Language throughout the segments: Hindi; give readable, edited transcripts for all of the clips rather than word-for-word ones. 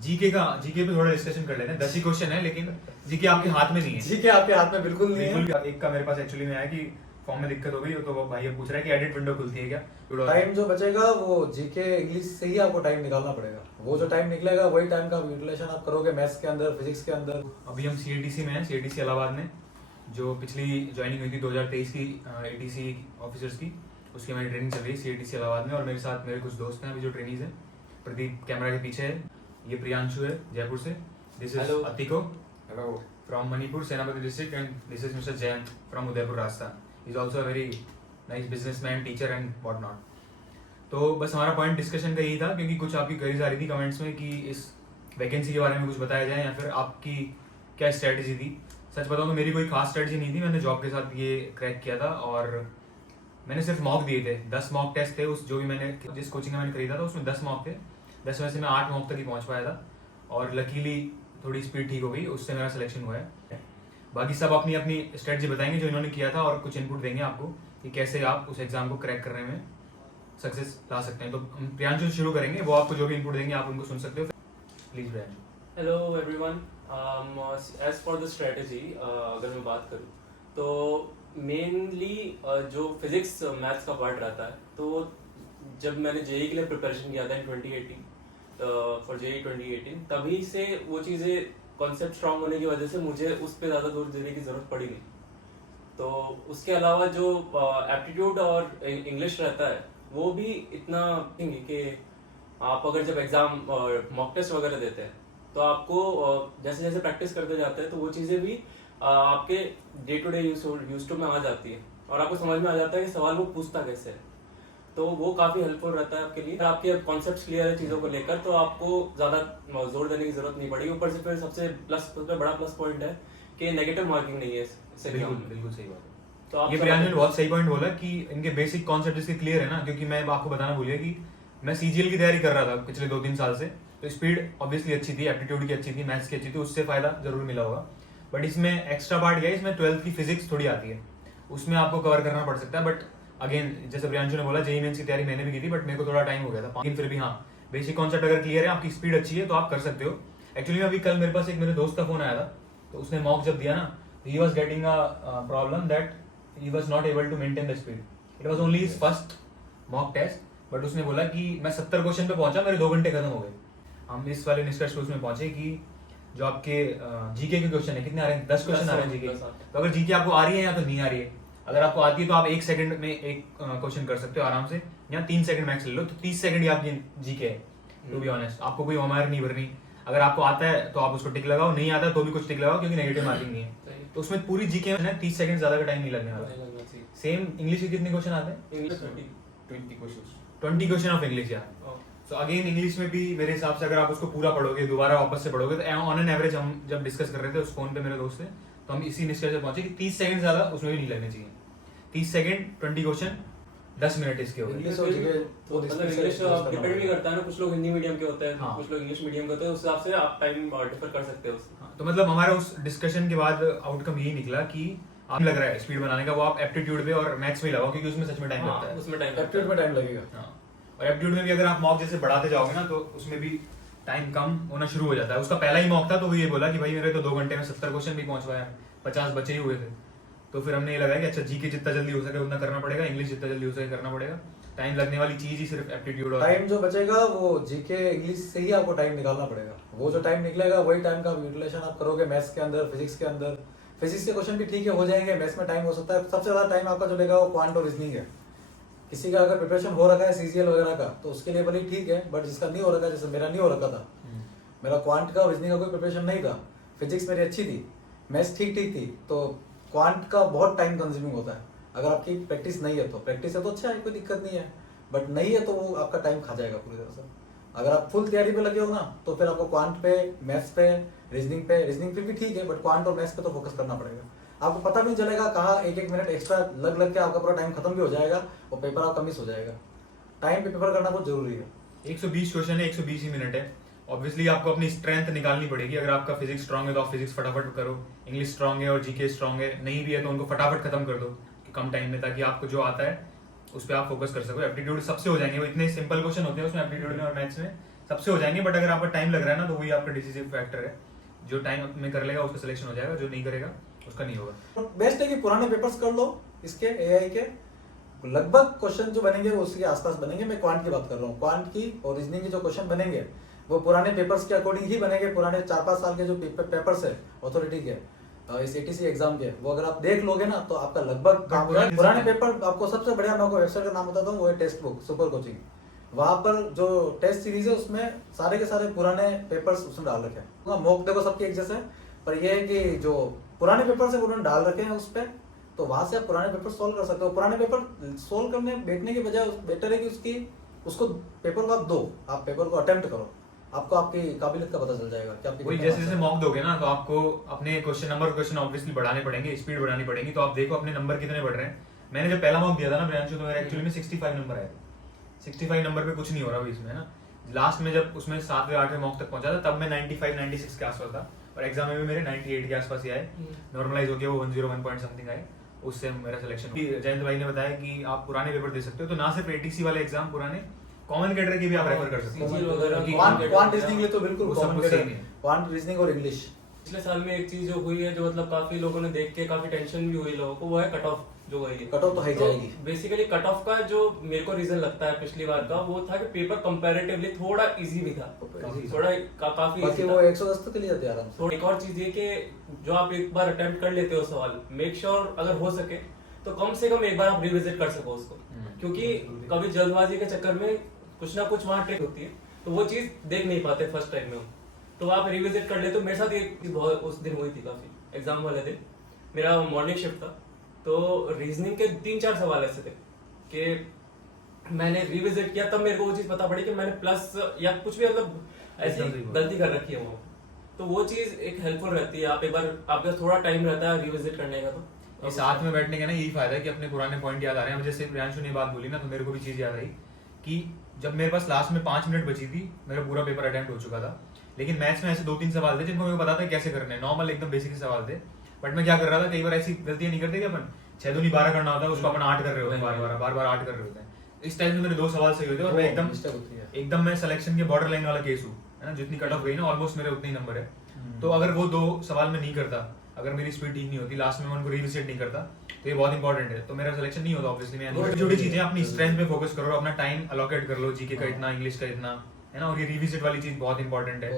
जीके पे थोड़ा डिस्कशन कर लेते हैं। 10 ही क्वेश्चन है, लेकिन जीके आपके हाथ में नहीं है। जीके आपके हाथ में बिल्कुल नहीं है। एक का मेरे पास एक्चुअली में आया कि फॉर्म में दिक्कत हो गई, तो वो भाई अब पूछ रहा है कि एडिट विंडो खुलती है क्या। टाइम जो बचेगा वो जीके इंग्लिश से ही आपको टाइम निकालना पड़ेगा। वो जो टाइम निकलेगा वही टाइम का यूटिलाइजेशन आप करोगे मैथ्स के अंदर, फिजिक्स के अंदर। अभी हम सीएटीसी में हैं, सीएटीसी इलाहाबाद में, जो पिछली ज्वाइनिंग हुई थी 2023 की एटीसी ऑफिसर्स की, उसकी हमारी ट्रेनिंग चल रही है सीएटीसी इलाहाबाद में। और मेरे साथ मेरे कुछ दोस्त हैं अभी जो ट्रेनीज हैं। प्रदीप कैमरा के पीछे है, ये प्रियांशु है जयपुर से, दिस इज अतिको फ्रॉम मणिपुर सेनापति district, and this is mister Jayant from Udaipur Rajasthan. Is also a very nice businessman, teacher and what not. तो बस हमारा पॉइंट डिस्कशन का यही था, क्योंकि कुछ आपकी क्वेरीज आ रही थी कमेंट्स में कि इस वैकेंसी के बारे में कुछ बताया जाए या फिर आपकी क्या स्ट्रेटजी थी। सच बताऊं तो मेरी कोई खास स्ट्रेटजी नहीं थी, मैंने जॉब के साथ ये क्रैक किया था और मैंने सिर्फ मॉक दिए थे। 10 मॉक टेस्ट थे उस जो भी मैंने जिस कोचिंग में मैंने खरीदा था उसमें 10 मॉक थे। 10 में से मैं 8 मॉक तक ही पहुंच पाया था और लकीली थोड़ी स्पीड ठीक हो गई, उससे मेरा सिलेक्शन हुआ है। बाकी सब अपनी अपनी स्ट्रेटजी बताएंगे जो इन्होंने किया था और कुछ इनपुट देंगे आपको कि कैसे आप उस एग्जाम को क्रैक करने में सक्सेस ला सकते हैं। तो हम प्रियांशु से शुरू करेंगे, वो आपको जो भी इनपुट देंगे आप उनको सुन सकते हो। Please Priyanshu. Hello everyone, as for the strategy अगर मैं बात करूँ तो मेनली जो फिजिक्स मैथ्स का पार्ट रहता है, तो जब मैंने जेई के लिए प्रिपरेशन किया था इन 2018 फॉर जेई 2018, तभी से वो चीज़ें कॉन्सेप्ट स्ट्रांग होने की वजह से मुझे उस पर ज़्यादा जोर देने की ज़रूरत पड़ी नहीं। तो उसके अलावा जो एप्टीट्यूड और इंग्लिश रहता है वो भी इतना कि आप अगर जब एग्जाम मॉक टेस्ट वगैरह देते हैं तो आपको जैसे जैसे प्रैक्टिस करते जाते हैं तो वो चीज़ें भी आपके day to day use to में आ जाती है और आपको समझ में आ जाता है कि सवाल वो पूछता कैसे है। तो वो काफ़ी हेल्पफुल रहता है आपके लिए। अगर आपके कॉन्सेप्ट क्लियर है चीज़ों को लेकर तो आपको ज़्यादा जोर देने की जरूरत नहीं पड़ेगी। ऊपर से फिर सबसे बड़ा प्लस पॉइंट है कि नेगेटिव मार्किंग नहीं है इससे। बिल्कुल सही बात है। तो ये प्रियांशु ने बहुत सही पॉइंट बोला कि इनके बेसिक कॉन्सेप्ट इसके क्लियर है ना, क्योंकि मैं आपको बताना भूल गया कि मैं सीजीएल की तैयारी कर रहा था पिछले 2-3 साल से। तो स्पीड ऑब्वियसली अच्छी थी, एप्टीट्यूड की अच्छी थी, मैथ्स की अच्छी थी, उससे फायदा जरूर मिला होगा। बट इसमें एक्स्ट्रा पार्ट गया, इसमें 12th की फिजिक्स थोड़ी आती है, उसमें आपको कवर करना पड़ सकता है। बट अगेन जैसे प्रियांशु ने बोला जेईई मेंस की तैयारी मैंने भी की थी, बट मेरे को थोड़ा टाइम हो गया था, लेकिन फिर भी हाँ बेसिक कॉन्सेप्ट अगर क्लियर है, आपकी स्पीड अच्छी है तो आप कर सकते हो। एक्चुअली अभी कल मेरे पास एक मेरे दोस्त का फोन आया था, तो उसने मॉक जब दिया ना, he was getting a problem that he was not able to maintain the speed. It was only his first mock test, but उसने बोला कि मैं 70 क्वेश्चन पे पहुंचा, मेरे 2 घंटे खत्म हो गए। हम इस वाले निष्कर्ष पे उसमें पहुंचे कि जो आपके जीके के क्वेश्चन है, कितने आ रहे हैं? 10 क्वेश्चन आ रहे हैं जीके। तो अगर जीके आपको आ रही है या तो नहीं आ रही है, अगर आपको आती है तो आप 1 सेकंड में एक क्वेश्चन कर सकते हो आराम से, या 3 सेकंड मैक्स ले लो, तो 30 सेकंड ही आपकी जीके है। टू बी ऑनेस्ट, आपको कोई होमवर्क नहीं भरनी। अगर आपको आता है तो आप उसको टिक लगाओ, नहीं आता तो भी कुछ टिक लगाओ, क्योंकि नेगेटिव मार्किंग नहीं है। तो उसमें पूरी जीके में 30 सेकंड ज्यादा का टाइम नहीं लगने वाला। सेम इंग्लिश के कितने क्वेश्चन आते हैं? इंग्लिश 20 क्वेश्चन ऑफ इंग्लिश यार। सो अगेन इंग्लिश में भी मेरे हिसाब से अगर आप उसको पूरा पढ़ोगे, दोबारा वापस से पढ़ोगे, तो ऑन एन एवरेज हम जब डिस्कस कर रहे थे उस फोन पे मेरे दोस्त से, तो हम इसी निष्कर्ष पे पहुंचे कि 30 सेकंड ज्यादा उसमें भी नहीं लगने चाहिए। 30 सेकंड 20 क्वेश्चन 10 मिनट इसके हो गए। इंग्लिश डिपेंड भी करता है ना, कुछ लोग हिंदी मीडियम के होते हैं, हाँ। कुछ लोग इंग्लिश मीडियम के होते हैं, उस हिसाब से आप टाइम डिफर कर सकते हो उससे। तो मतलब हमारा उस डिस्कशन के बाद आउटकम यही निकला कि आप लग रहा है स्पीड बनाने का, वो आप एप्टीट्यूड पे और मैथ्स में लगाओ, क्योंकि उसमें सच में टाइम लगता है। उसमें टाइम एप्टीट्यूड में टाइम लगेगा। हाँ, और एप्टीट्यूड में भी अगर आप मॉक जैसे बढ़ाते जाओगे ना, तो उसमें भी टाइम कम होना शुरू हो जाता है। उसका पहला ही मॉक था तो वो ये बोला कि भाई मेरे तो 2 घंटे में 70 क्वेश्चन भी पहुंच पाया, 50 बचे ही हुए थे। तो फिर हमने ये लगाया कि अच्छा जीके जितना जल्दी हो सके उतना करना पड़ेगा, इंग्लिश जितना जल्दी हो सके करना पड़ेगा। टाइम लगने वाली चीज ही सिर्फ एप्टीट्यूड और टाइम जो बचेगा वो जीके इंग्लिश से ही आपको टाइम निकालना पड़ेगा। वो जो टाइम निकलेगा वही टाइम का यूटिलाइजेशन आप करोगे मैथ्स के अंदर, फिजिक्स के अंदर। फिजिक्स के क्वेश्चन भी ठीक है हो जाएंगे, मैथ्स में टाइम हो सकता है। सबसे ज्यादा टाइम आपका जो लेगा वो क्वांट और रीजनिंग है। किसी का अगर प्रिपरेशन हो रखा है सीजीएल वगैरह का तो उसके लिए भले ठीक है, बट जिसका नहीं हो रखा है, जैसे मेरा नहीं हो रखा था, मेरा क्वांट का रीजनिंग का कोई प्रिपरेशन नहीं था, फिजिक्स मेरी अच्छी थी, मैथ्स ठीक ठीक थी, तो क्वांट का बहुत टाइम कंज्यूमिंग होता है। अगर आपकी प्रैक्टिस नहीं है तो, प्रैक्टिस है तो अच्छा है, कोई दिक्कत नहीं है, बट नहीं है तो वो आपका टाइम खा जाएगा पूरी तरह से। अगर आप फुल तैयारी पे लगे हो ना तो फिर आपको क्वांट पे, मैथ्स पे, रीजनिंग फिर भी ठीक है, बट क्वांट और मैथ्स पे तो फोकस करना पड़ेगा। आपको पता भी नहीं चलेगा कहाँ 1-1 मिनट एक्स्ट्रा लग के आपका पूरा टाइम खत्म भी हो जाएगा और पेपर आपका मिस हो जाएगा। टाइम पे पेपर करना बहुत जरूरी है। 120 क्वेश्चन है, 120 ही मिनट है। ऑब्वियसली आपको अपनी स्ट्रेंथ निकालनी पड़ेगी। अगर आपका फिजिक्स स्ट्रांग है तो आप फिजिक्स फटाफट करो, इंग्लिश स्ट्रांग है और जीके स्ट्रांग है, नहीं भी है तो उनको फटाफट खत्म कर दो कम टाइम में, ताकि आपको जो आता है उस पर आप फोकस कर सको। एप्टीट्यूड सबसे हो जाएंगे, वो इतने सिंपल क्वेश्चन होते हैं उसमें, एप्टीट्यूड में और मैथ्स में सबसे हो जाएंगे, बट अगर आपका टाइम लग रहा है ना तो वही आपका डिसीजिव फैक्टर है। जो टाइम में कर लेगा उसका सिलेक्शन हो जाएगा, जो नहीं करेगा उसका नहीं होगा। बेस्ट है कि पुराने पेपर्स कर लो इसके एआई के, लगभग क्वेश्चन जो बनेंगे वो उसके आसपास बनेंगे। मैं क्वांट की बात कर रहा हूँ, क्वांट की और रीजनिंग के जो क्वेश्चन बनेंगे वो पुराने पेपर्स के अकॉर्डिंग ही बनेंगे। पुराने 4-5 साल के जो पेपर्स है अथॉरिटी के, इस एटीसी एग्जाम के, वो अगर आप देख लोगे ना तो आपका लगभग काम हो जाएगा। पुराने पेपर आपको सबसे बढ़िया, मैं आपको वेबसाइट का नाम बताता हूँ, वो है टेक्स्ट बुक सुपर कोचिंग। वहां पर जो टेस्ट सीरीज है उसमें सारे के सारे पुराने पेपर्स उसमें डाल रखे हैं। मॉक देखो सबके एक जैसे, पर यह है कि जो पुराने पेपर से उन्होंने डाल रखे हैं उस पर, तो वहां से आप पुराने पेपर सोल्व कर सकते हो। पुराने पेपर सोल्व करने बैठने के बजाय बेटर है कि उसको पेपर को आप दो, आप पेपर को अटेम्प्ट करो, आपको आपकी काबिलियत का पता चल जाएगा कि आपकी वही जैसे जैसे मॉक दोगे ना तो आपको अपने क्वेश्चन ऑब्वियसली बढ़ाने पड़ेंगे, स्पीड बढ़ानी पड़ेगी। तो आप देखो अपने नंबर कितने बढ़ रहे हैं। मैंने जब पहला मॉक दिया था ना प्रियांशु, तो मेरा एक्चुअली में 65 नंबर आया था। 65 नंबर पे कुछ नहीं हो रहा अभी इसमें ना। लास्ट में जब उसमें 7वें 8वें मॉक तक पहुंचा था तब मैं 95-96 के आसपास था, और एग्जाम में भी मेरे 98 के आसपास ही आए। नॉर्मलाइज हो गया वो 101 पॉइंट समथिंग आए, उससे मेरा सिलेक्शन। जयंत भाई ने बताया कि आप पुराने पेपर दे सकते हो, तो ना सिर्फ एटीसी वाले एग्जाम पुराने, कॉमन कैडर के भी आप रेफर कर सकते CGL हो। वगैरह की क्वांट रीजनिंग लिए तो बिल्कुल वो सब कॉमन कुछ कैडर, same ही है। क्वांट रीजनिंग और इंग्लिश। पिछले साल में एक चीज जो हुई है, जो मतलब काफी लोगों ने देख के काफी टेंशन भी हुई लोगों को, वो है कट ऑफ जो हुई है। कट ऑफ तो हाई जाएगी। बेसिकली कट ऑफ का जो मेरे को रीजन लगता है पिछली बार का, वो था कि पेपर कंपैरेटिवली थोड़ा इजी भी था, थोड़ा काफी बाकी easy वो था। 110 तक ले जाते हैं आराम से। थोड़ी एक और चीज ये कि जो आप एक बार अटेम्प्ट कर लेते हो सवाल, मेक श्योर अगर हो सके तो कम से कम एक बार आप रिविजिट कर सको उसको, क्योंकि कभी जल्दबाजी के चक्कर में कुछ ना कुछ वहाँ ट्रिक होती है, तो वो चीज देख नहीं पाते फर्स्ट टाइम में हम। तो आप रिविजिट कर लेते हो। मेरे साथ एक चीज बहुत उस दिन हुई थी, काफी एग्जाम वाले दिन मेरा मॉर्निंग शिफ्ट था, तो रीजनिंग के 3-4 सवाल ऐसे थे कि मैंने रिविजिट किया, तब मेरे को वो चीज पता पड़ी कि मैंने प्लस या कुछ भी मतलब ऐसी गलती कर रखी है वो। तो वो चीज एक हेल्पफुल रहती है। आप एक बार, आपके पास थोड़ा टाइम रहता है रिविजिट करने का, तो ये साथ में बैठने का ना यही फायदा है कि अपने पुराने पॉइंट याद आ रहे हैं। अब जैसे प्रियांशु ने बात बोली ना, तो मेरे को भी चीज याद आई कि जब मेरे पास लास्ट में 5 मिनट बची थी, मेरा पूरा पेपर अटेम्प्ट हो चुका था, लेकिन मैथ्स में ऐसे 2-3 सवाल थे जिनको मेरे को पता था कैसे करने हैं, नॉर्मल एकदम बेसिक सवाल थे। बट मैं क्या कर रहा था, कई बार ऐसी गलतियां नहीं करते कि अपन 6 दूनी 12 करना होता है, उसको अपन 8 कर रहे होते हैं, बार बार 8 कर रहे होते हैं। इस टाइम में मेरे 2 सवाल सही होते हैं और मैं एकदम मैं सिलेक्शन के बॉर्डर लाइन वाला केस हूँ, है ना। जितनी कट ऑफ गई ना ऑलमोस्ट मेरे उतने ही नंबर है। तो अगर वो 2 सवाल में नहीं करता, अगर मेरी स्पीड ठीक नहीं होती, लास्ट में मैं उनको रिविजिट नहीं करता, तो ये बहुत इंपॉर्टेंट है, तो मेरा सिलेक्शन नहीं होता ऑब्वियसली। मैं छोटी चीजें अपनी स्ट्रेंथ पे फोकस करो, अपना टाइम अलोकेट कर लो, जीके का इतना, इंग्लिश का इतना, है ना। और ये रिविजिट वाली चीज बहुत इंपॉर्टेंट है।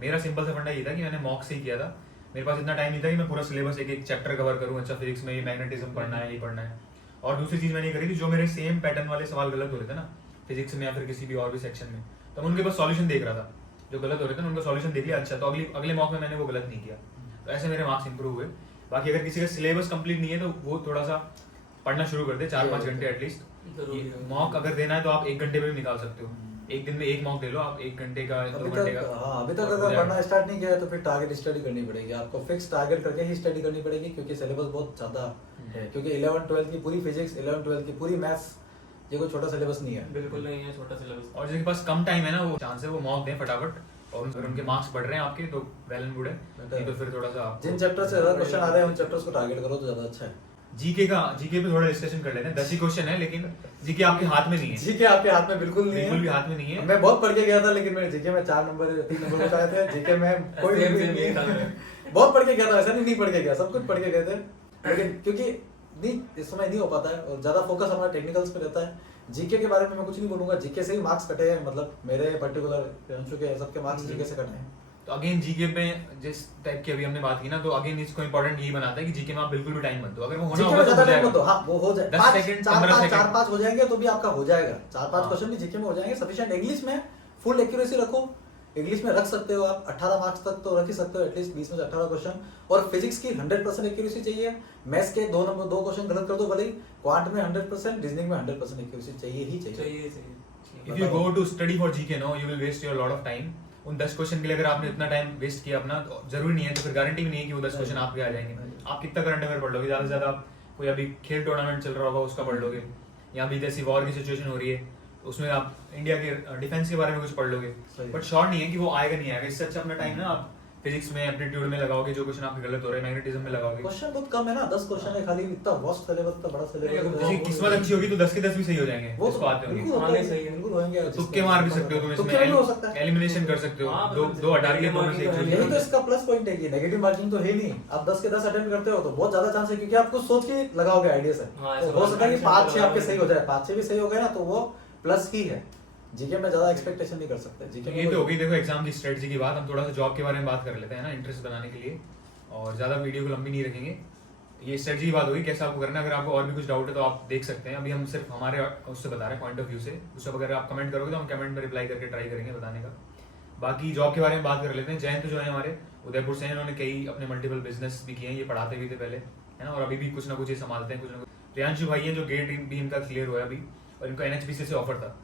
मेरा सिंपल सा फंडा ये था कि मैंने मॉक से ही किया था। मेरे पास इतना टाइम नहीं था कि मैं पूरा सिलेबस एक चैप्टर कवर करूं। अच्छा फिजिक्स में ये मैग्नेटिज्म पढ़ना है, ये पढ़ना है। और दूसरी चीज मैंने ये करी कि जो मेरे सेम पैटर्न वाले सवाल गलत हो रहे थे ना फिजिक्स में या फिर किसी भी और भी सेक्शन में, तो मैं उनके पास सॉल्यूशन देख रहा था। जो गलत हो रहे थे उनका सॉल्यूशन देख लिया, अच्छा तो अगले मॉक में मैंने वो गलत नहीं किया, तो ऐसे मेरे मार्क्स इंप्रूव हुए। बाकी अगर किसी का सिलेबस कंप्लीट नहीं है तो वो थोड़ा सा पढ़ना शुरू कर दे, 4-5 घंटे एटलीस्ट। मॉक अगर देना है तो आप 1 घंटे में भी निकाल सकते हो। एक दिन में 1 मॉक दे लो आप, 1 घंटे का 2 घंटे का। अभी तक अगर पढ़ना स्टार्ट नहीं किया है तो फिर टारगेट स्टडी करनी पड़ेगी आपको, फिक्स टारगेट करके ही स्टडी करनी पड़ेगी, क्योंकि सिलेबस बहुत ज्यादा है। क्योंकि 11-12 की पूरी फिजिक्स, 11-12 की पूरी मैथ्स, ये कोई छोटा सिलेबस नहीं है, बिल्कुल नहीं है छोटा सिलेबस। और जिनके पास कम टाइम है ना, वो चांस है वो मॉक दें फटाफट, और अगर उनके मार्क्स बढ़ रहे हैं आपके तो वेल एंड गुड है, नहीं तो फिर थोड़ा सा जिन चैप्टर से ज्यादा क्वेश्चन आ रहे हैं उन चैप्टर्स को टारगेट करो तो ज्यादा अच्छा है। जीके पे थोड़ा डिस्कशन कर लेते हैं। 10 ही क्वेश्चन है, लेकिन जीके आपके हाथ में नहीं है। जीके आपके हाथ में बिल्कुल नहीं है, बिल्कुल भी हाथ में नहीं है। मैं बहुत पढ़ के गया था, लेकिन मेरे जीके में 4 नंबर 3 नंबर बताए थे। जीके में कोई Same, भी same, नहीं same, है। बहुत पढ़ के गया था, ऐसा नहीं पढ़ के गया, सब कुछ पढ़ के गए थे, लेकिन क्योंकि नहीं इस समय नहीं हो पाता है और ज्यादा फोकस हमारा टेक्निकल्स पे रहता है। जीके के बारे में मैं कुछ नहीं बोलूंगा, जीके से ही मार्क्स कटे हैं, मतलब मेरे पर्टिकुलर प्रियांशु के सबके मार्क्स जीके से कटे हैं। तो अगेन जीके में जिस टाइप की अभी हमने बात की ना, तो अगेन इसको इंपॉर्टेंट यही बनाता है कि जीके में आप बिल्कुल भी टाइम मत दो। अगर वो होना जीके होगा में तो ज्यादा हो टाइम मत दो, जाएगा। हाँ वो हो जाए 10 सेकंड, 15 सेकंड। 4-5 हो जाएंगे तो भी आपका हो जाएगा। 4-5 हाँ। क्वेश्चन भी जीके में हो जाएंगे सफिशिएंट। इंग्लिश में फुल एक्यूरेसी रखो, इंग्लिश में रख सकते हो आप 18 मार्क्स तक तो रख ही सकते हो, एटलीस्ट 20 में से 18 क्वेश्चन। और फिजिक्स की 100% एक्यूरेसी चाहिए। मैथ्स के 2 क्वेश्चन गलत कर दो भले ही, क्वांट में 100%, रीजनिंग में 100% एक्यूरेसी चाहिए ही चाहिए। If you go to study for GK, no, you will waste your lot of time. उन 10 क्वेश्चन के लिए अगर आपने इतना टाइम वेस्ट किया अपना, तो जरूरी नहीं है, तो फिर गारंटी भी नहीं है कि वो 10 क्वेश्चन आपके आ जाएंगे। आप कितना करंट अफेयर पढ़ लोगे? ज्यादा से ज्यादा आप कोई अभी खेल टूर्नामेंट चल रहा होगा उसका पढ़ लोगे, या अभी जैसी वॉर की सिचुएशन हो रही है उसमें आप इंडिया के डिफेंस के बारे में कुछ पढ़ लोगे। बट शॉर्ट नहीं है कि वो आएगा नहीं आएगा। इससे अच्छा अपना टाइम ना आप फिजिक्स में एप्टीट्यूड में लगाओगे जो क्वेश्चन आपके गलत हो रहे हैं, मैग्नेटिज्म में लगाओगे। क्वेश्चन बहुत कम है ना, 10 क्वेश्चन है खाली, इतना वास्ट सिलेबस, इतना बड़ा सिलेबस। जैसे किस्मत अच्छी होगी तो 10 के 10 भी सही हो जाएंगे, वो इसको आते होंगे। बिल्कुल हाँ, होता है, नहीं, सही है। बिल्कुल होंगे। तुक्के मार भी सकते हो तुम तुक्के में भी हो सकता इसमें, है। एलिमिनेशन कर सकते हो, हाँ, दो मतलब दो हटा के negative दोनों से एक marking चूज यही तो करो। इसका प्लस पॉइंट है कि नेगेटिव मार्किंग तो है ही नहीं। आप 10 के 10 अटेम्प्ट करते हो तो बहुत ज्यादा चांस है, क्योंकि आप कुछ सोच के लगाओगे आइडिया से। हाँ, तो ऐसा हो सकता है कि बात है, 5-6 आपके लगाओगे। सही हो जाए, 5-6 भी सही हो गए ना तो वो प्लस ही है। जीके में ज्यादा एक्सपेक्टेशन नहीं कर सकते। जीके ये तो हो गई देखो एग्जाम की स्ट्रेटजी की बात। हम थोड़ा सा जॉब के बारे में बात कर लेते हैं ना, इंटरेस्ट बनाने के लिए, और ज्यादा वीडियो को लंबी नहीं रखेंगे। ये स्ट्रेटजी की बात होगी कैसे आपको करना है। अगर आपको और भी कुछ डाउट है तो आप देख सकते हैं। अभी हम सिर्फ हमारे उससे बता रहे हैं, पॉइंट ऑफ व्यू से। उस सब अगर आप कमेंट करोगे तो हम कमेंट में रिप्लाई करके ट्राई करेंगे बताने का। बाकी जॉब के बारे में बात कर लेते हैं। जयंत जो है हमारे उदयपुर से हैं, इन्होंने कई अपने मल्टीपल बिजनेस भी किए हैं, ये पढ़ाते भी थे पहले, है ना, और अभी भी कुछ ना कुछ ये संभालते हैं, कुछ ना कुछ। प्रियांशु भाई हैं जो गेट भी इनका क्लियर हुआ है अभी, और इनको NHPC से ऑफर था।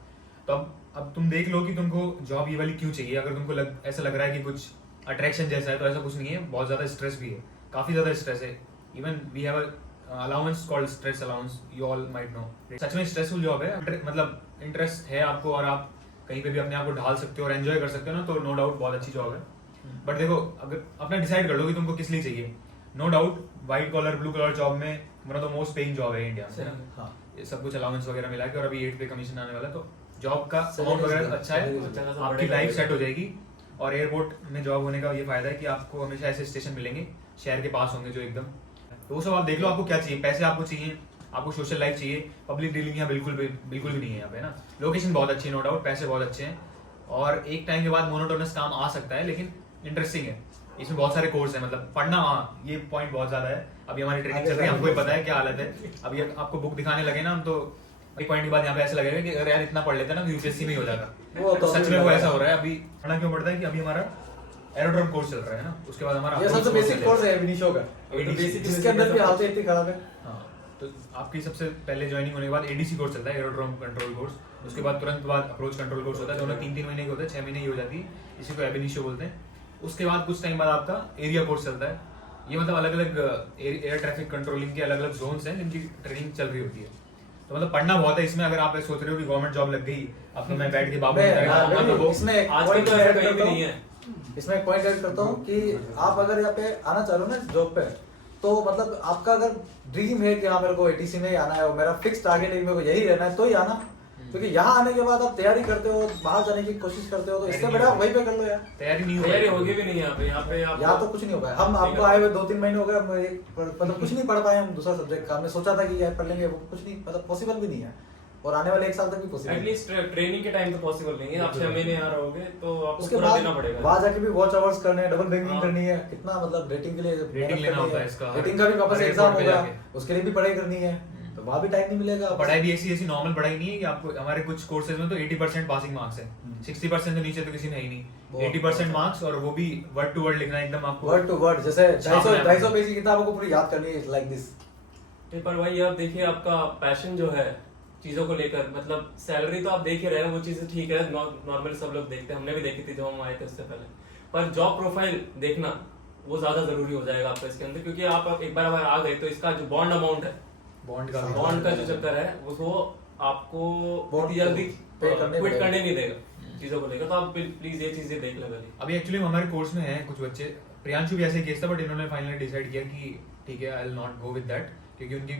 तो अब तुम देख लो कि तुमको जॉब ये वाली क्यों चाहिए। अगर तुमको ऐसा लग रहा है कि कुछ अट्रैक्शन जैसा है तो ऐसा कुछ नहीं है, बहुत ज्यादा स्ट्रेस भी है, काफी ज्यादा स्ट्रेस है। Even we have allowance called stress allowance, you all might know. सच में स्ट्रेसफुल जॉब है, मतलब इंटरेस्ट है आपको और आप कहीं पे भी अपने आप को ढाल सकते हो और एंजॉय कर सकते हो ना, तो नो डाउट बहुत अच्छी जॉब है। बट देखो अगर अपना डिसाइड कर लो कि तुमको किस लिए चाहिए। No doubt white collar blue collar job में one of the most paying job है इंडिया में। हाँ, ये सब कुछ अलाउंस वगैरह मिला के, और अभी 8 पे कमीशन आने वाला है, तो जॉब का Salary अमाउंट वगैरह is अच्छा है, good, अच्छा खासा आपकी बढ़ेगा लाइफ भी। सेट हो जाएगी। और एयरपोर्ट में जॉब होने का ये फायदा है कि आपको हमेशा ऐसे स्टेशन मिलेंगे शहर के पास होंगे जो एकदम, तो वो सब आप देख लो आपको क्या चाहिए। पैसे आपको चाहिए, आपको सोशल लाइफ चाहिए, पब्लिक डीलिंग यहाँ बिल्कुल भी नहीं है यहाँ पे ना। लोकेशन बहुत अच्छी है नो डाउट, पैसे बहुत अच्छे हैं, और एक टाइम के बाद मोनोटोनस काम आ सकता है, लेकिन इंटरेस्टिंग है। इसमें बहुत सारे कोर्स है, मतलब पढ़ना, हाँ ये पॉइंट बहुत ज्यादा है। अभी हमारी ट्रेनिंग चल रही है, हमको ये पता है क्या हालत है। अभी आपको बुक दिखाने लगे ना हम, तो एक पॉइंट के बाद यहाँ पे ऐसा लगेगा कि अरे यार इतना पढ़ लेते ना तो यूपीएससी में ही हो जाता। वो तो सच अभी में वो लगा ऐसा है। हो रहा है। अभी पढ़ना क्यों पड़ता है कि अभी हमारा एरोड्रोम कोर्स चल रहा है ना, उसके बाद हमारा ये सबसे बेसिक कोर्स है विनिशो का, ADC, जिसके अंदर भी हालत इतनी खराब है। हाँ, तो आपकी सबसे पहले ज्वाइनिंग होने के बाद ADC कोर्स चलता है, एरोड्रोम कंट्रोल कोर्स। उसके बाद तुरंत बाद अप्रोच कंट्रोल कोर्स होता है, दोनों 3-3 महीने के होते हैं, 6 महीने की हो जाती है, इसी को एबिनिशियो बोलते हैं। उसके बाद कुछ टाइम बाद आपका एरिया कोर्स चलता है। ये मतलब अलग अलग एयर ट्रैफिक कंट्रोलिंग के अलग अलग जोन्स हैं जिनकी ट्रेनिंग चल रही होती है। तो मतलब पढ़ना बहुत है इसमें। अगर आप ये सोच रहे हो कि गवर्नमेंट जॉब लग गई अब तो मैं बैठ के बाबू इसमें एक आजकल point तो ऐसा add कहीं भी करता नहीं हूँ। है। इसमें एक पॉइंट ऐड करता हूँ कि आप अगर यहाँ पे आना चाह रहे हो ना जॉब पे, तो मतलब आपका अगर ड्रीम है कि हाँ मेरे को ATC में ही आना है और मेरा फिक्स टारगेट है कि मेरे को यही रहना है, तो ही आना। क्योंकि यहाँ आने के बाद आप तैयारी करते हो, बाहर जाने की कोशिश करते हो, तो इससे बड़ा वहीं पे कर लो यार। तैयारी नहीं तैयारी हो होगी भी नहीं यहाँ पे आप यहाँ तो कुछ नहीं होगा। हम आपको आए हुए 2-3 महीने हो गए, मतलब कुछ नहीं पढ़ पाए हम दूसरा सब्जेक्ट का। हमने सोचा था कि यार पढ़ लेंगे, वो कुछ नहीं, मतलब पॉसिबल भी नहीं है, और आने वाले 1 साल तक भी पॉसिबल नहीं है। एटलीस्ट ट्रेनिंग के टाइम तो पॉसिबल नहीं है। आप 6 महीने यहाँ रहोगे तो आपको उसके पूरा बाद देना पड़ेगा। वहां जाके भी वॉच आवर्स करने हैं, डबल बैंकिंग हाँ। करनी है, कितना मतलब रेटिंग के लिए Rating लेना होता है इसका, रेटिंग का भी वापस हर एग्जाम airport पे होगा, जाके। उसके लिए भी पढ़ाई करनी है, तो वहां भी टाइम नहीं मिलेगा। पढ़ाई भी ऐसी नॉर्मल पढ़ाई नहीं है कि आपको। हमारे कुछ कोर्सेज में तो 80% पासिंग मार्क्स है, 60% से नीचे तो किसी में है ही नहीं। बहुत 80% मार्क्स, और वो भी वर्ड टू वर्ड लिखना है एकदम आपको। वर्ड टू वर्ड, जैसे छापना है। 250 पेज की किताब को पूरी याद करनी है, लाइक दिस। पर भाई आप देखिए आपका पैशन जो है चीजों को लेकर, मतलब सैलरी तो आप देख ही रहे हैं, वो चीजें ठीक है, नॉर्मल सब लोग देखते हैं, हमने भी देखी थी जब हम आए थे उससे पहले। पर जॉब प्रोफाइल देखना वो ज्यादा जरूरी हो जाएगा आपको इसके अंदर, क्योंकि आप एक बार अगर आ गए तो इसका जो बॉन्ड अमाउंट है, बॉन्ड का बॉन्ड का जो चक्कर है वो आपको बहुत जल्दी pay करने क्विट पड़ेगा। करने नहीं देगा चीजों को लेकर। तो आप प्लीज ये चीजें देख लें पहले। अभी एक्चुअली हमारे कोर्स में हैं कुछ बच्चे, प्रियांशु भी ऐसे केस था, बट इन्होंने फाइनली डिसाइड किया कि ठीक है I will not go with that, क्योंकि उनकी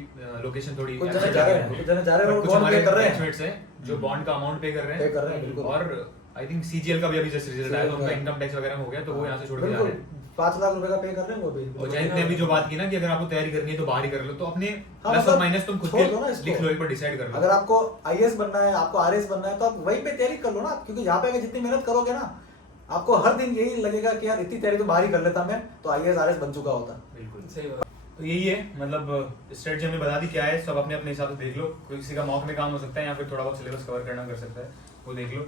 लोकेशन थोड़ी कुछ अच्छी जने जा रहे हैं, जगह है। कुछ जने जा रहे हैं, But वो कुछ bond हमारे pay कर रहे हैं। batchmates हैं जो बॉन्ड का अमाउंट पे कर रहे पे कर रहे हैं, हैं, बिल्कुल। और आई थिंक CGL का भी अभी जस्ट रिजल्ट आया, तो उनका CGL इनकम टैक्स वगैरह हो गया, तो वो यहाँ से छोड़ के जा बिल्कुल रहे हैं। 5 लाख रुपए का पे कर रहे हैं वो भी। और जयंत ने अभी जो बात की ना कि अगर आपको तैयारी करनी है तो बाहर ही कर लो, तो अपने हाँ, प्लस मतलब और माइनस तुम खुद छोड़ दो ना के इसको। लिख लो, एक बार डिसाइड कर लो। अगर आपको IAS बनना है, आपको RS बनना है, तो आप वहीं पे तैयारी कर लो ना, क्योंकि यहाँ पे अगर जितनी मेहनत करोगे ना, आपको हर दिन यही लगेगा कि यार इतनी तैयारी तो बाहर ही कर लेता मैं, तो IAS RS बन चुका होता। बिल्कुल सही बात। तो यही है, मतलब स्ट्रेटजी हमने बता दी क्या है, सब अपने अपने हिसाब से देख लो। कोई किसी का मॉक में काम हो सकता है या फिर थोड़ा बहुत सिलेबस कवर करना कर सकता है, वो देख लो।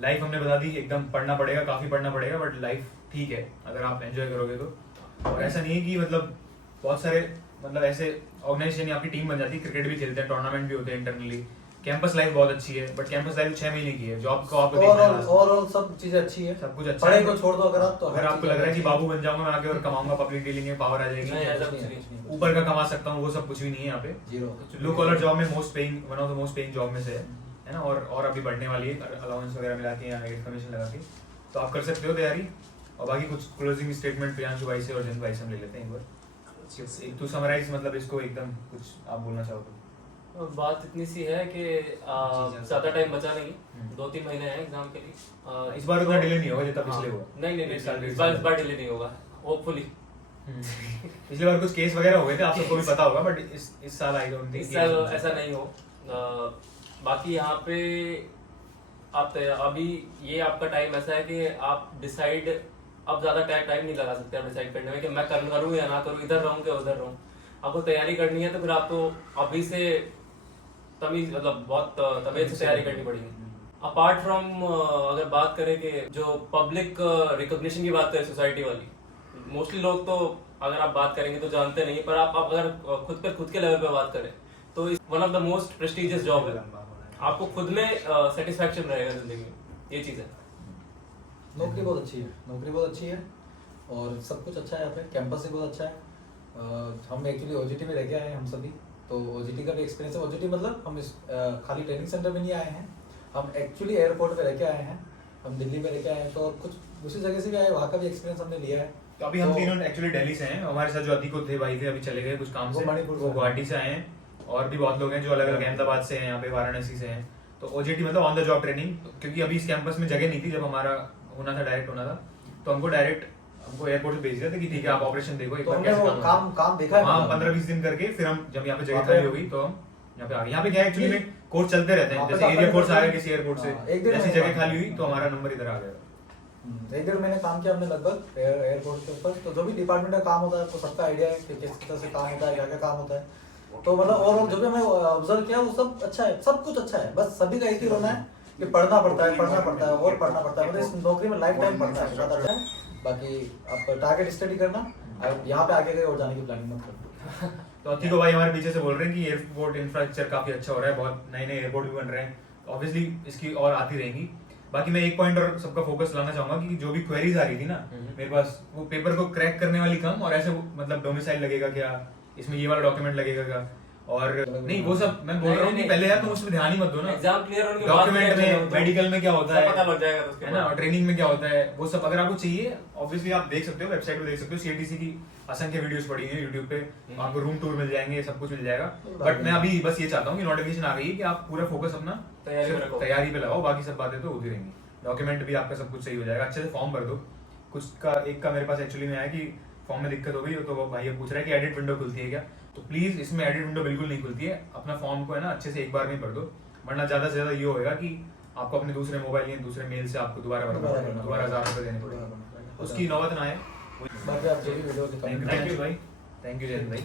लाइफ हमने बता दी, एकदम पढ़ना पड़ेगा, काफी पढ़ना पड़ेगा, बट लाइफ ठीक है अगर आप एंजॉय करोगे तो। और ऐसा नहीं है कि मतलब बहुत सारे मतलब ऐसे ऑर्गेनाइजेशन आपकी टीम बन जाती है, क्रिकेट भी खेलते हैं, टूर्नामेंट भी होते हैं इंटरनली। कैंपस लाइफ बहुत अच्छी है, बट कैंपस लाइफ 6 महीने की है, जॉब को आपको देखना है। ओवरऑल सब चीजें अच्छी है, सब कुछ अच्छा पढ़ाई है। को छोड़ दो अगर आप, तो अगर आपको लग रहा है कि बाबू बन जाऊंगा मैं आगे और कमाऊंगा, पब्लिक डीलिंग में पावर आ नहीं, जाएगी, ऐसा कुछ नहीं। ऊपर का कमा सकता हूँ, वो सब कुछ भी नहीं है यहाँ पे। जीरो। ब्लू कॉलर जॉब में most paying, one of the most paying job में से है ना, और अभी बढ़ने वाली है, अलाउंस वगैरह मिला के या कमीशन लगा के, तो आप कर सकते हो तैयारी। और बाकी कुछ क्लोजिंग स्टेटमेंट प्रियांशु भाई से और जयंत भाई से हम ले लेते हैं एक बार। एक तो समराइज मतलब इसको एकदम कुछ आप बोलना चाहो तो। बात इतनी सी है कि ज्यादा टाइम बचा नहीं, 2-3 महीने हैं एग्जाम के लिए। इस बार उतना डिले नहीं होगा जितना पिछले हुआ। नहीं, एक साल, इस बार डिले नहीं होगा होपफुली। पिछले बार कुछ केस वगैरह हो गए थे, आप सबको भी पता होगा, बट इस साल आई डोंट थिंक इस साल ऐसा नहीं हो। बाकी यहाँ पे आप अभी ये आपका टाइम ऐसा है कि आप डिसाइड अब ज्यादा टाइम नहीं लगा सकते आप डिसाइड करने में कि मैं करूँ या ना करूँ, इधर रहूँ या उधर रहूँ। आपको तैयारी करनी है तो फिर आपको अभी से तमीज मतलब बहुत तमीज से तैयारी करनी पड़ेगी। अपार्ट फ्रॉम अगर बात करें कि जो पब्लिक रिकॉग्निशन की बात करें सोसाइटी वाली, मोस्टली लोग तो अगर आप बात करेंगे तो जानते नहीं, पर आप अगर खुद के लेवल पे बात करें तो one of the most prestigious job है। आपको खुद में सेटिस्फैक्शन रहेगा जिंदगी में, ये चीज है। नौकरी बहुत अच्छी है और सब कुछ अच्छा है यहाँ पे, कैंपस भी बहुत अच्छा है। हम एक्चुअली ओजीटी में रह के आए हैं हम सभी, तो ओजीटी का भी एक्सपीरियंस है। ओजीटी मतलब हम खाली ट्रेनिंग सेंटर में नहीं आए हैं, हम एक्चुअली एयरपोर्ट पे रह के आए हैं, हम दिल्ली में रह के आए हैं, तो कुछ दूसरी जगह से भी आए, वहाँ का भी एक्सपीरियंस हमने लिया है। तो अभी हम तीनों एक्चुअली दिल्ली से हैं, हमारे साथ जो अधिको थे भाई थे अभी चले गए कुछ काम से, वो गुवाहाटी से आए हैं, और भी बहुत लोग हैं जो अलग अलग अहमदाबाद से हैं, यहाँ पे वाराणसी से हैं। तो ओजीटी मतलब ऑन द जॉब ट्रेनिंग, क्योंकि अभी इस कैंपस में जगह नहीं थी, जब हमारा होना था डायरेक्ट होना था, तो हमको एयरपोर्ट से भेज दिया था कि ठीक है आप ऑपरेशन देखो एक तो बार हमने कैसे वो काम देखा है। वहाँ 15-20 दिन करके फिर हम जब यहाँ पे जगह खाली हो गई तो हम यहाँ पे आ गए। यहाँ पे क्या एक्चुअली में कोर्स चलते रहते हैं, जैसे एरिया कोर्स आया किसी एयरपोर्ट से, जैसी जगह खाली हुई तो हमारा नंबर इधर आ गया। 1-1.5 महीने काम किया हमने लगभग एयरपोर्ट के ऊपर। तो जो भी डिपार्टमेंट का काम होता है आपको सबका आइडिया है कि किस तरह से काम होता है, क्या क्या काम होता है। तो मतलब ओवरऑल जो भी हमें ऑब्जर्व किया वो सब अच्छा है, सब कुछ अच्छा है। बस सभी का एक ही रोना है कि पढ़ना पड़ता है और पढ़ना पड़ता है। मतलब इस नौकरी में लाइफ टाइम पढ़ना है, बहुत अच्छा है। बाकी आप टारगेट स्टडी करना, यहाँ पे आगे और जाने की प्लानिंग मत करना। तो अतिको भाई हमारे पीछे से बोल रहे हैं कि एयरपोर्ट इंफ्रास्ट्रक्चर काफी अच्छा हो रहा है, बहुत नए नए एयरपोर्ट भी बन रहे हैं, ऑब्वियसली इसकी और आती रहेंगी। बाकी मैं एक पॉइंट और सबका फोकस लाना चाहूंगा कि जो भी क्वेरीज आ रही थी ना मेरे पास, वो पेपर को क्रैक करने वाली कम, और ऐसे मतलब डोमिसाइल लगेगा क्या, इसमें ये वाला डॉक्यूमेंट लगेगा क्या, और नहीं वो सब मैं बोल रहा हूँ कि पहले यार तुम उसमें ध्यान ही मत दो ना। एग्जाम क्लियर होने के बाद डॉक्यूमेंट में, मेडिकल में क्या होता है पता लग जाएगा उसके है ना, और ट्रेनिंग में क्या होता है, वो सब अगर आपको चाहिए ऑब्वियसली आप देख सकते हो, वेबसाइट पे देख सकते हो। सीआईटीसी की असंख्य वीडियोस पड़ी हैं यूट्यूब पे, आपको रूम टूर मिल जाएंगे, सब कुछ मिल जाएगा। बट मैं अभी बस ये चाहता हूँ कि नोटिफिकेशन आ गई है कि आप पूरा फोकस अपना तैयारी पे लगाओ, बाकी सब बातें तो होती रहेंगी। डॉक्यूमेंट भी आपका सब कुछ सही हो जाएगा, अच्छे से फॉर्म भर दो। कुछ का एक का मेरे पास एक्चुअली में आया कि फॉर्म में दिक्कत हो गई, तो वो भाई पूछ रहा है कि एडिट विंडो खुलती है क्या, तो प्लीज इसमें एडिट विंडो बिल्कुल नहीं खुलती है। अपना फॉर्म को है ना अच्छे से एक बार में भर दो, वरना ज्यादा से ज्यादा ये होगा कि आपको अपने दूसरे मोबाइल या दूसरे मेल से आपको दोबारा 1000 रुपए देने पड़ेंगे, उसकी नौबत ना आए। बाकी आप जो भी वीडियो थैंक यू भाई, थैंक यू जयंत भाई।